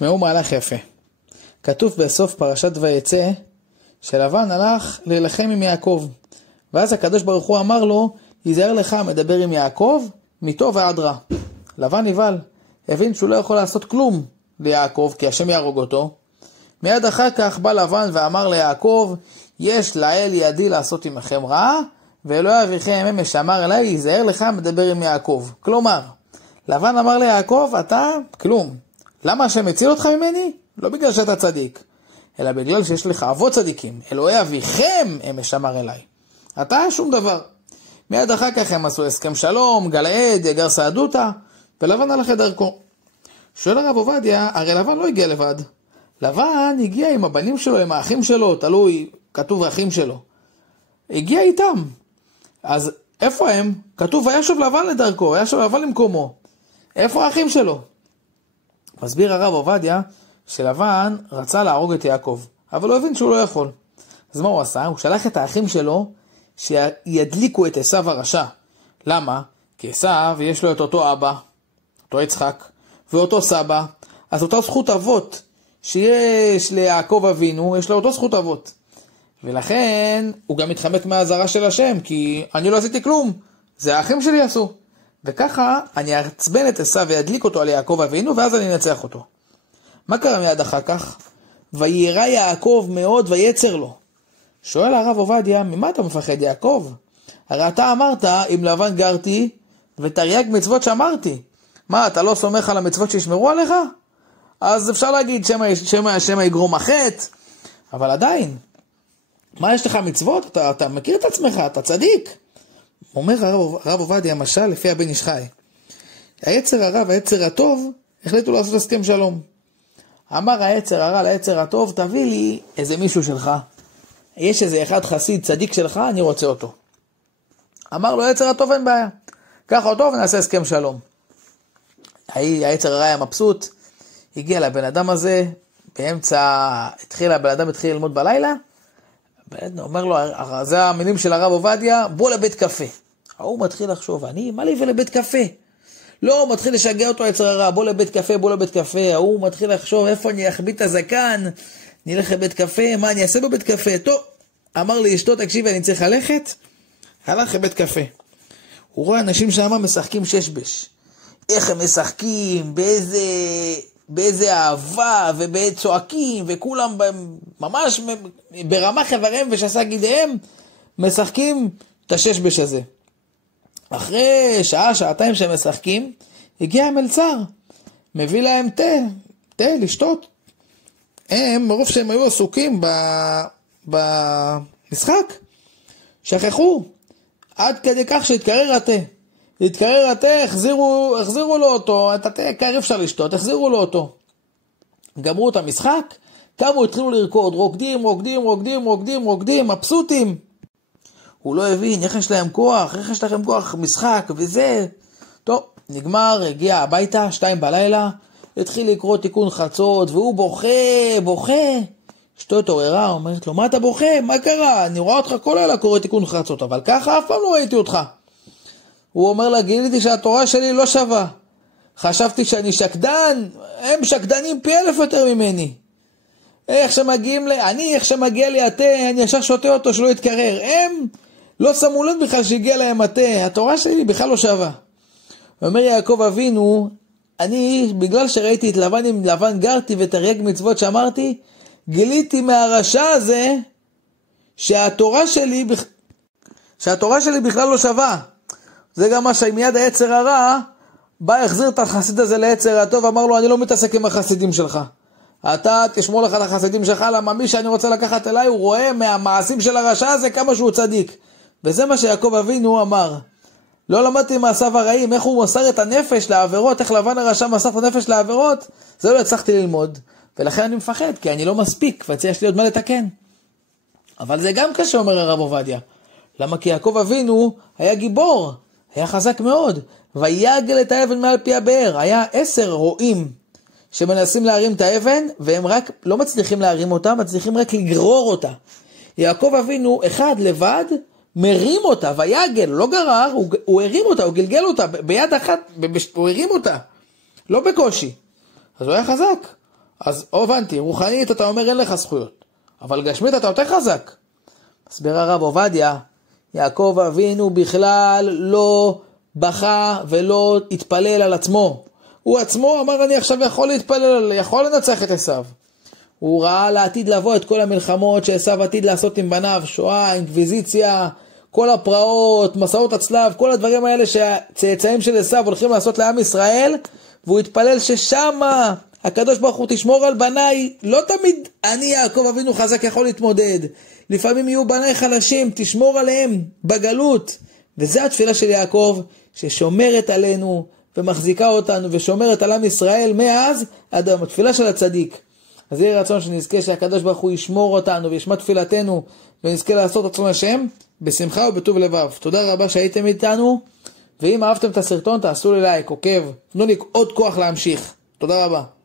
תשמעו מהלך יפה. כתוב בסוף פרשת ויצא, שלבן הלך להילחם עם יעקב. ואז הקדוש ברוך הוא אמר לו, ייזהר לך מדבר עם יעקב, מטוב ועד רע. לבן נבהל, הבין שהוא לא יכול לעשות כלום ליעקב, כי השם יהרוג אותו. מיד אחר כך בא לבן ואמר ליעקב, יש לאל ידי לעשות עמכם רע, ואלוהי אביכם אמש אמר אליי, ייזהר לך מדבר עם יעקב. כלומר, לבן אמר ליעקב, אתה כלום. למה השם הציל אותך ממני? לא בגלל שאתה צדיק, אלא בגלל שיש לך אבות צדיקים. אלוהי אביכם אמש אמר אליי. אתה שום דבר. מיד אחר כך הם עשו הסכם שלום, גלעד, יגר סעדותה, ולבן הלך לדרכו. שואל הרב עובדיה, הרי לבן לא הגיע לבד. לבן הגיע עם הבנים שלו, עם האחים שלו, תלוי, כתוב האחים שלו. הגיע איתם. אז איפה הם? כתוב, וישב לבן לדרכו, וישב לבן למקומו. איפה האחים שלו? מסביר הרב עובדיה, שלבן רצה להרוג את יעקב, אבל הוא הבין שהוא לא יכול. אז מה הוא עשה? הוא שלח את האחים שלו, שידליקו את עשיו הרשע. למה? כי עשיו יש לו את אותו אבא, אותו יצחק, ואותו סבא, אז אותה זכות אבות שיש ליעקב אבינו, יש לו אותו זכות אבות. ולכן הוא גם מתחמק מהעזרה של השם, כי אני לא עשיתי כלום, זה האחים שלי עשו. וככה אני אעצבן את עשיו וידליק אותו על יעקב אבינו, ואז אני אנצח אותו. מה קרה מיד אחר כך? וירא יעקב מאוד ויצר לו. שואל הרב עובדיה, ממה אתה מפחד יעקב? הרי אתה אמרת, אם לבן גרתי, ותרי"ג מצוות שמרתי. מה, אתה לא סומך על המצוות שישמרו עליך? אז אפשר להגיד שמא יגרום החטא, אבל עדיין, מה יש לך מצוות? אתה מכיר את עצמך, אתה צדיק. אומר הרב עובדיה, משל לפי הבן איש חי. היצר הרע והיצר הטוב החליטו לעשות הסכם שלום. אמר היצר הרע ליצר הטוב, תביא לי איזה מישהו שלך. יש איזה אחד חסיד צדיק שלך, אני רוצה אותו. אמר לו, היצר הטוב אין בעיה. קח אותו ונעשה הסכם שלום. היצר הרע היה מבסוט, הגיע לבן אדם הזה, הבן אדם התחיל ללמוד בלילה, אומר לו, זה המילים של הרב עובדיה, בוא לבית קפה. הוא מתחיל לחשוב, מה לי ולבית קפה? לא, הוא מתחיל לשגע אותו היצר הרע, בוא לבית קפה. הוא מתחיל לחשוב, איפה אני אחביא את הזקן? נלך לבית קפה, מה אני אעשה בבית קפה? טוב, אמר לי אשתו, תקשיבי, אני צריך ללכת. הלך לבית קפה. הוא רואה אנשים שם משחקים ששבש. איך הם משחקים, באיזה אהבה ובצועקים, וכולם ממש ברמה חבריהם ושסה גידיהם, משחקים את הששבש הזה. אחרי שעה, שעתיים שהם משחקים, הגיע המלצר, מביא להם תה לשתות. הם, מרוב שהם היו עסוקים במשחק, שכחו, עד כדי כך שהתקרר התה, החזירו לו אותו, את התה יקר אפשר לשתות, החזירו לו אותו. גמרו את המשחק, קמו, התחילו לרקוד, רוקדים, מבסוטים. הוא לא הבין, איך יש לכם כוח משחק וזה. טוב, נגמר, הגיע הביתה, 2 בלילה, התחיל לקרוא תיקון חצות, והוא בוכה. אשתו התעוררה, אומרת לו, מה אתה בוכה? מה קרה? אני רואה אותך כל לילה קורא תיקון חצות, אבל ככה אף פעם לא ראיתי אותך. הוא אומר לה, גיליתי שהתורה שלי לא שווה. חשבתי שאני שקדן, הם שקדנים פי 1000 יותר ממני. איך שמגיע לי התה, אני ישר שותה אותו שלא יתקרר. הם לא שמו לב בכלל שהגיע להם התה, התורה שלי בכלל לא שווה. אומר יעקב אבינו, אני, בגלל שראיתי את לבן עם לבן גרתי ותרי"ג מצוות שאמרתי, גיליתי מהרשע הזה שהתורה שלי בכלל לא שווה. זה גם מה שמיד היצר הרע בא החזיר את החסיד הזה ליצר הטוב, אמר לו, אני לא מתעסק עם החסידים שלך. אתה תשמור לך את החסידים שלך, למה מי שאני רוצה לקחת אליי, הוא רואה מהמעשים של הרשע הזה כמה שהוא צדיק. וזה מה שיעקב אבינו אמר. לא למדתי מעשיו הרעים, איך הוא מסר את הנפש לעבירות, איך לבן הרשע מסר את הנפש לעבירות, זה לא הצלחתי ללמוד. ולכן אני מפחד, כי אני לא מספיק, ויש לי עוד מה לתקן. אבל זה גם קשה, אומר הרב עובדיה. למה? כי יעקב אבינו היה גיבור, היה חזק מאוד. ויגל את האבן מעל פי הבאר. היה 10 רועים שמנסים להרים את האבן, והם רק לא מצליחים להרים אותה, מצליחים רק לגרור אותה. יעקב אבינו אחד לבד מרים אותה, ויגל, לא גרר, הוא הרים אותה, הוא גלגל אותה, ביד אחת, הוא הרים אותה, לא בקושי. אז הוא היה חזק. אז הבנתי, רוחנית אתה אומר אין לך זכויות, אבל גשמית אתה יותר חזק. מסביר הרב עובדיה, יעקב אבינו בכלל לא בכה ולא התפלל על עצמו. הוא עצמו אמר אני עכשיו יכול להתפלל, יכול לנצח את עשיו. הוא ראה לעתיד לבוא את כל המלחמות שעשיו עתיד לעשות עם בניו, שואה, אינקוויזיציה, כל הפרעות, מסעות הצלב, כל הדברים האלה שהצאצאים של עשיו הולכים לעשות לעם ישראל, והוא התפלל ששמה הקדוש ברוך הוא תשמור על בניי. לא תמיד אני יעקב אבינו חזק יכול להתמודד, לפעמים יהיו בניי חלשים, תשמור עליהם בגלות. וזה התפילה של יעקב ששומרת עלינו ומחזיקה אותנו ושומרת על עם ישראל מאז עד היום, התפילה של הצדיק. אז יהיה רצון שנזכה שהקדוש ברוך הוא ישמור אותנו וישמע תפילתנו ונזכה לעשות רצון השם בשמחה ובטוב לבב. תודה רבה שהייתם איתנו, ואם אהבתם את הסרטון תעשו לי לייק, עוקב, תנו לי עוד כוח להמשיך. תודה רבה.